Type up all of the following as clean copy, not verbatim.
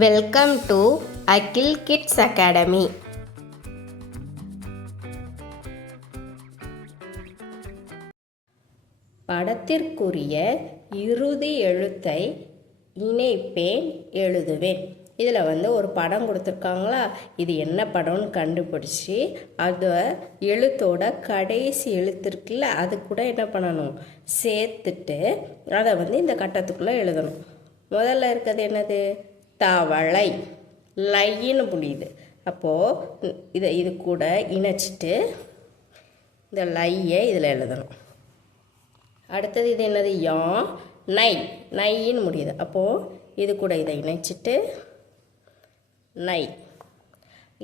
Welcome to Akhil kids academy. படத்திற்குரிய இறுதி எழுத்தை இணைப்பேன், எழுதுவேன். இதில் ஒரு படம் கொடுத்துருக்காங்களா, இது என்ன படம்னு கண்டுபிடிச்சி அதை எழுத்தோட கடைசி எழுத்து இருக்குல்ல, அது கூட என்ன பண்ணணும், சேர்த்துட்டு அதை இந்த கட்டத்துக்குள்ளே எழுதணும். முதல்ல இருக்கிறது என்னது, தவளை, லைன்னு முடியுது. அப்போது இது கூட இணைச்சிட்டு இந்த லையை இதில் எழுதணும். அடுத்தது இது என்னது, யா நை, நைன்னு முடியுது. அப்போது இது கூட இதை இணைச்சிட்டு நை.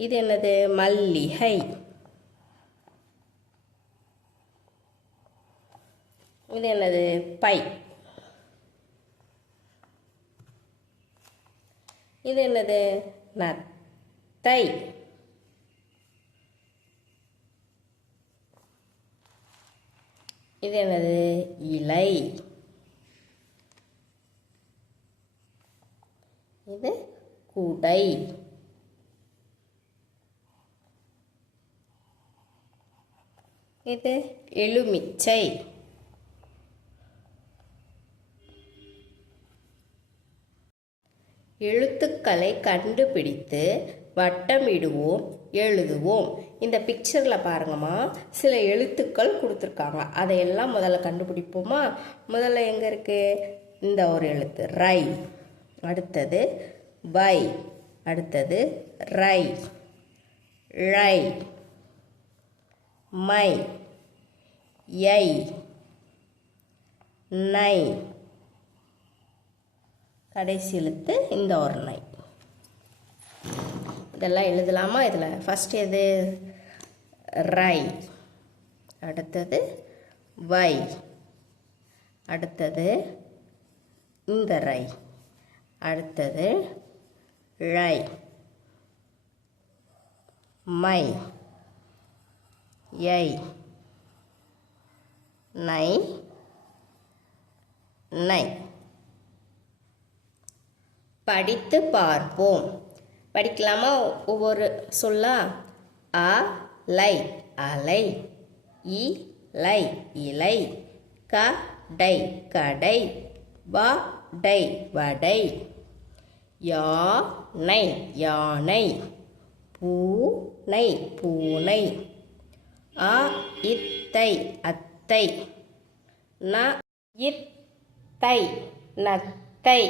இது என்னது, மல்லிகை. இது என்னது, பை. இது என்னது, நத்தை. இது என்னது, இலை. இது குடை. இது எலுமிச்சை. எழுத்துக்களை கண்டுபிடித்து வட்டமிடுவோம், எழுதுவோம். இந்த பிக்சரில் பாருங்கம்மா, சில எழுத்துக்கள் கொடுத்துருக்காங்க. அதையெல்லாம் முதல்ல கண்டுபிடிப்போமா. முதல்ல எங்கே இருக்குது, இந்த ஒரு எழுத்து ரை, அடுத்தது வை, அடுத்தது ரை, ழை, மை, யை, நை, கடைசி எழுத்து இந்த ஒரு நை. இதெல்லாம் எழுதலாமா. இதில் ஃபஸ்ட் எது, ரை, அடுத்தது வை, அடுத்தது இந்த ரை, அடுத்தது ழை, மை, யை, நை, நை. படித்து பார்ப்போம். படிக்கலாமா ஒவ்வொரு சொல்லா. அலை, அலை. இலை, இலை. கடை, கடை. வடை, வடை. யானை, யானை. பூனை, பூனை. இத்தை, அத்தை. இத்தை, நத்தை.